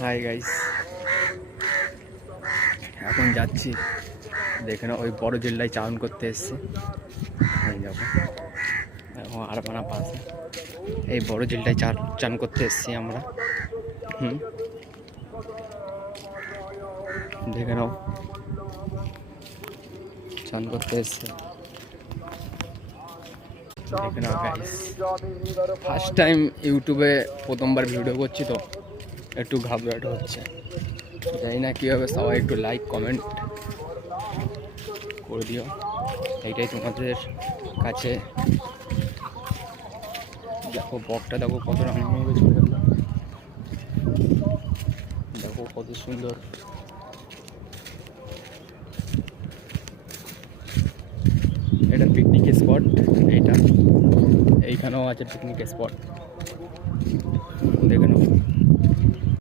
Hi guys, এখন যাচ্ছি দেখে না ওই বড় জেলটায় চান করতে এসছে। এই দেখো এখন আরবানা পাশে এই বড় জেলটায় চান করতে এসছি আমরা। দেখে নাও চান করতে এসছে। দেখে নাও গাইস, ফার্স্ট টাইম ইউটিউবে প্রথমবার ভিডিও করছি তো একটু ঘাবড়াট হচ্ছে। জানি না কী হবে, সবাই একটু লাইক কমেন্ট করে দিও, এইটাই তোমাদের কাছে। দেখো বকটা দেখো কত রানিং হবে, চলে গেল। দেখো কত সুন্দর। এটা পিকনিক স্পট, এইখানেও আছে পিকনিক স্পট, দেখে নাও।